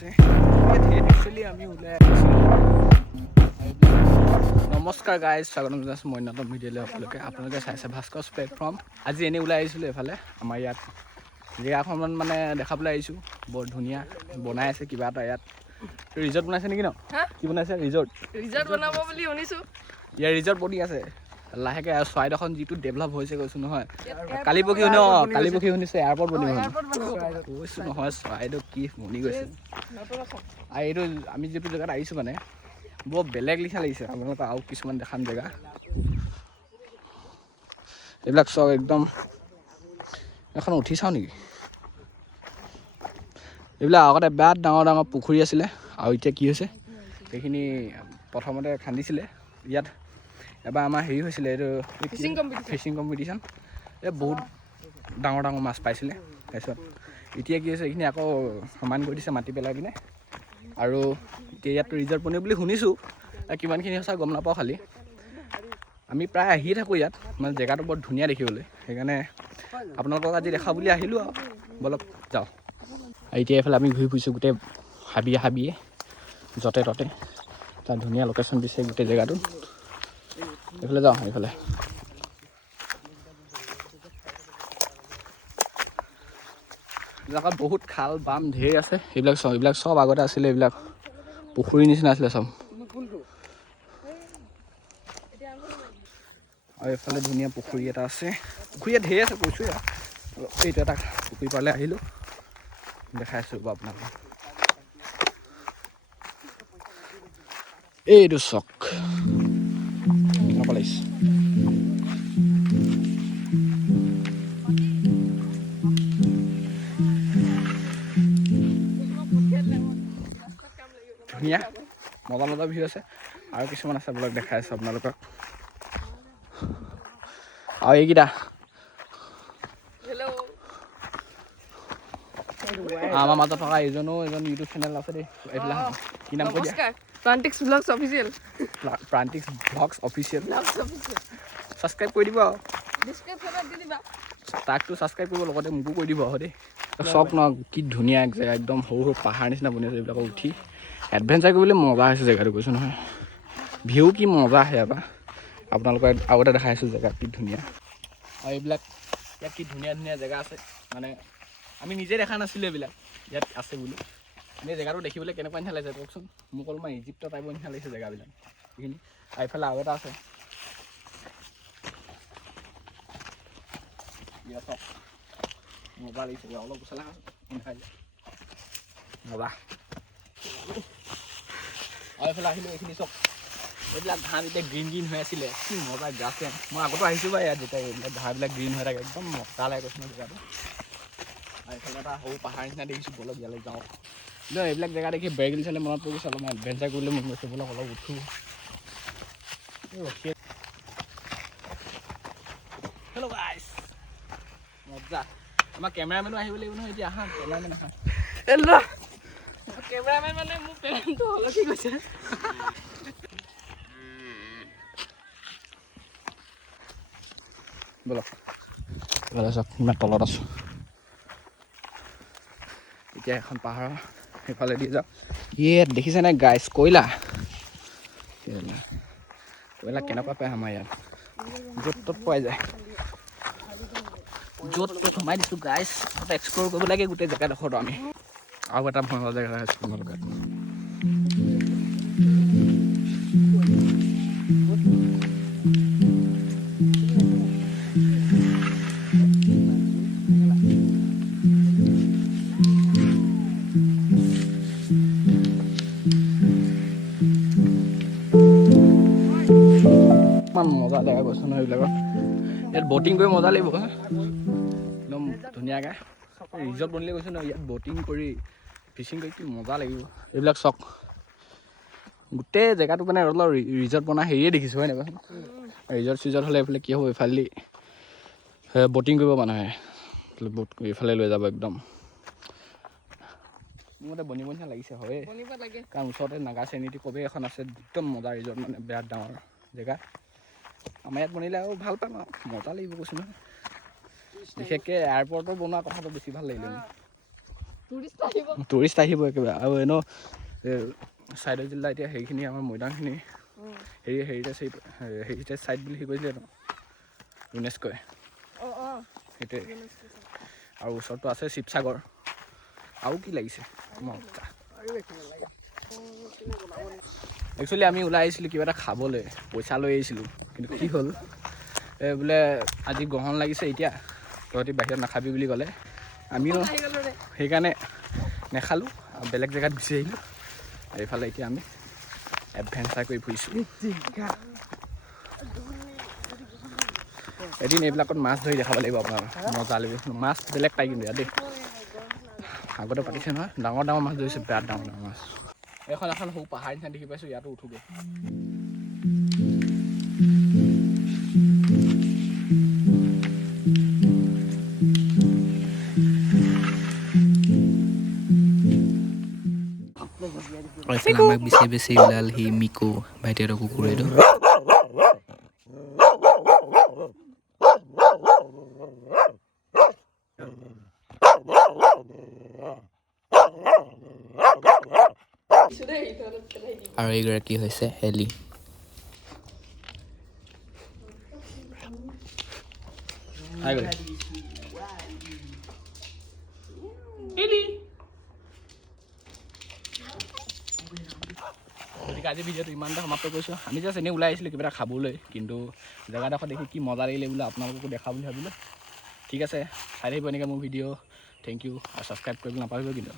আছে একচুৱেলি আমি ওলাই আহিছিলোঁ। নমস্কাৰ গাইজ, স্বাগতম জনাইছোঁ মই নতুন ভিডিঅ'লৈ আপোনালোকে চাইছে ভাস্কৰ্ছ প্লেটফৰ্ম। আজি এনেই ওলাই আহিছিলোঁ এইফালে আমাৰ ইয়াত জেগাখন মানে দেখাবলৈ আহিছোঁ। বৰ ধুনীয়া বনাই আছে কিবা এটা ইয়াত ৰিজৰ্ট বনাইছে নেকি ন? কি বনাইছে? ৰিজৰ্ট বনাব বুলি শুনিছোঁ। ইয়াৰ ৰিজৰ্ট বনি আছে লাহেকৈ। চৰাইদেউখন যিটো ডেভেলপ হৈছে কৈছোঁ নহয়। কালি পৰহি শুনিছোঁ এয়াৰপৰ্ট বনিব কৈছোঁ নহয়। চৰাইদেউ কি বনি গৈছে। আৰু এইটো আমি যিটো জেগাত আহিছোঁ মানে বৰ বেলেগ লিখা লাগিছে। আপোনালোকক আৰু কিছুমান দেখাম জেগা। এইবিলাক চব একদম এখন উঠি চাওঁ নেকি? এইবিলাক আগতে বিৰাট ডাঙৰ ডাঙৰ পুখুৰী আছিলে আৰু এতিয়া কি হৈছে সেইখিনি প্ৰথমতে খান্দিছিলে। ইয়াত এবাৰ আমাৰ হেৰি হৈছিলে, এইটো ফিচিং কম্পিটিশ্যন। এই বহুত ডাঙৰ ডাঙৰ মাছ পাইছিলে। তাৰপিছত এতিয়া কি হৈছে এইখিনি আকৌ সমান কৰি দিছে মাটি পেলাই পিনে। আৰু এতিয়া ইয়াত ৰিজৰ্ট বনিব বুলি শুনিছোঁ। কিমানখিনি সঁচা গম নাপাওঁ। খালি আমি প্ৰায় আহিয়ে থাকোঁ ইয়াত, মানে জেগাটো বৰ ধুনীয়া দেখিবলৈ। সেইকাৰণে আপোনালোকক আজি দেখা বুলি আহিলোঁ আৰু বলক যাওঁ। এতিয়া এইফালে আমি ঘূৰি ফুৰিছোঁ গোটেই হাবিয়ে য'তে ত'তে। এটা ধুনীয়া লোকেশ্যন দিছে গোটেই জেগাটো। এইফালে যাওঁ। এইফালে এইবিলাকত বহুত খাল বাম ঢেৰ আছে। এইবিলাক চব আগতে আছিলে। এইবিলাক পুখুৰীৰ নিচিনা আছিলে চব। আৰু এইফালে ধুনীয়া পুখুৰী এটা আছে। পুখুৰী ইয়াত ঢেৰ আছে কৈছোঁ। এইটো এটা পুখুৰী পালে আহিলোঁ, দেখাই আছোঁ বাৰু আপোনালোকক। এইটো চক নকলেজ। ধুনীয়া মজা ভিউ আছে। আৰু কিছুমান আছে বোলক দেখাই আছোঁ আপোনালোকক। আৰু এইকেইটা আমাৰ মাজত থকা এজন ইউটিউব চেনেল আছে দেই। এইবিলাক কি নাম কৈ দিয়া? Prantik's blogs official. Prantik's blogs official. Subscribe কৰি দিব আৰু ডিছক্ৰিপশ্যনত দি দিবা। তাকটো ছাবস্ক্ৰাইব কৰিব, লগতে মোকো কৰি দিব দেই। চক ন কি ধুনীয়া জেগা, একদম সৰু সৰু পাহাৰ নিচিনা বনি আছে। এইবিলাকক উঠি এডভেঞ্চাৰ কৰিবলৈ মজা হৈছে জেগাটো কৈছোঁ নহয়। ভিউ কি মজা আহে এবাৰ আপোনালোকে আগতে দেখাই আছোঁ জেগা কি ধুনীয়া। আৰু এইবিলাক ইয়াত কি ধুনীয়া ধুনীয়া জেগা আছে, মানে আমি নিজে দেখা নাছিলোঁ এইবিলাক ইয়াত আছে বুলি। এনেই জেগাটো দেখিবলৈ কেনেকুৱা নিচিনা লাগিছে কওকচোন? মোক অলপমান ইজিপ্তৰ টাইপৰ নিচিনা লাগিছে জেগাবিলাক এইখিনি। আৰু এইফালে আৰু এটা আছে মজা লাগিছে। অলপ উচলা মজা। আৰু এইফালে আহিলোঁ, এইখিনি চব এইবিলাক ঘাঁহ যেতিয়া গ্ৰীণ হৈ আছিলে কি মজা গাছে। মই আগতো আহিছোঁ বাৰু ইয়াত, যেতিয়া এইবিলাক ঘাঁহবিলাক গ্ৰীণ হৈ থাকে একদম মজা লাগে কৈছোঁ নহয় জেগাটো। আৰু এইফালে এটা সৰু পাহাৰ নিচিনা দেখিছোঁ। বলক ইয়ালৈ যাওঁ। কিন্তু এইবিলাক জেগা দেখি বেগিল চালে মনত পৰি গৈছে। অলপমান এডভেঞ্চাৰ কৰিবলৈ মন গৈছে। বলক অলপ উঠোঁ। হেল্ল' গাইছ, মজা। আমাৰ কেমেৰামেনো আহিব লাগিব নহয় এতিয়া। আহা কেমেৰামেন আহা। কেমেৰামেন মানে মোৰ পেৰেণ্টটো হলকি গৈছে। বলক এইফালে চাওক ইমান তলত আছোঁ। এতিয়া এখন পাহাৰৰ সেইফালে দি যাওঁ। দেখিছেনে গাইছ কয়লা কেনেকুৱা পায় আমাৰ ইয়াত য'ত ত'ত পোৱা যায়। য'ত ত'ত সোমাই দিছোঁ গাইছ। এক্সপ্ল'ৰ কৰিব লাগে গোটেই জেগাডোখৰটো আমি। আৰু এটা ভয়ংকৰ জেগা আছে তোমালোকে। ইমান মজা জেগা কৈছোঁ নহয় এইবিলাকত। ইয়াত ব'টিং কৰি মজা লাগিব একদম ধুনীয়াকৈ। ৰিজৰ্ট বনিলে কৈছোঁ নহয়, ইয়াত ব'টিং কৰি ফিচিং কৰি কি মজা লাগিব। এইবিলাক চক গোটেই জেগাটো মানে অলপ ৰিজৰ্ট বনাই হেৰিয়ে দেখিছোঁ হয় নাই কোৱাচোন? ৰিজৰ্ট হ'লে এইফালে কি হ'ব, এইফালেদি ব'টিং কৰিব মানুহে। ব'ট এইফালে লৈ যাব একদম। মোৰ মতে বনিব নিচিনা লাগিছে হয়, কাৰণ ওচৰতে নাগা চেনিটি কবেই এখন আছে। একদম মজা ৰিজৰ্ট, মানে বিৰাট ডাঙৰ জেগা। আমাৰ ইয়াত বনিলে আৰু ভাল পাম আৰু মজা লাগিব কৈছোঁ নহয়। বিশেষকৈ এয়াৰপৰ্টৰ বনোৱা কথাটো বেছি ভাল লাগিলে মোৰ। টুৰিষ্ট আহিব একেবাৰে আৰু এনেও চাইডৰ জিলা এতিয়া সেইখিনি আমাৰ মৈদামখিনি হেৰিটেজ চাইট বুলি হেৰি কৰিছিলে ন ইউনেস্ক'ই সেইটোৱে আৰু ওচৰতো আছে শিৱসাগৰ আৰু কি লাগিছে একচুৱেলি আমি ওলাই আহিছিলোঁ কিবা এটা খাবলৈ পইচা লৈ আহিছিলোঁ কিন্তু কি হ'ল বোলে আজি গ্ৰহণ লাগিছে এতিয়া তহঁতি বাহিৰত নাখাবি বুলি ক'লে আমিও সেইকাৰণে নেখালোঁ আৰু বেলেগ জেগাত গুচি আহিলোঁ এইফালে এতিয়া আমি এডভেঞ্চাৰ কৰি ফুৰিছোঁ এদিন এইবিলাকত মাছ ধৰি দেখাব লাগিব আপোনাৰ মজা লাগিব মাছ বেলেগ পাই কিন্তু ইয়াত দেই আগতে পাতিছে নহয় ডাঙৰ ডাঙৰ মাছ ধৰিছে বিৰাট ডাঙৰ ডাঙৰ মাছ এখন সৰু পাহাৰ নিচিনা দেখি পাইছোঁ ইয়াতো উঠোগৈ এইফালে আমাক বেছি বেছি ওলাল সি মিকো ভাইটিহঁতৰ কুকুৰটো আৰু এইগৰাকী হৈছে হেলি গতিকে আজি ভিডিঅ'টো ইমানতে সমাপ্ত কৰিছোঁ আমি জাষ্ট এনেই ওলাই আহিছিলোঁ কিবা এটা খাবলৈ কিন্তু জেগাডোখৰ দেখি কি মজা লাগিলে বোলে আপোনালোককো দেখা বুলি ভাবিলোঁ ঠিক আছে চাই থাকিব এনেকৈ মোৰ ভিডিঅ' থেংক ইউ আৰু ছাবস্ক্ৰাইব কৰিবলৈ নাপাহৰিব কিন্তু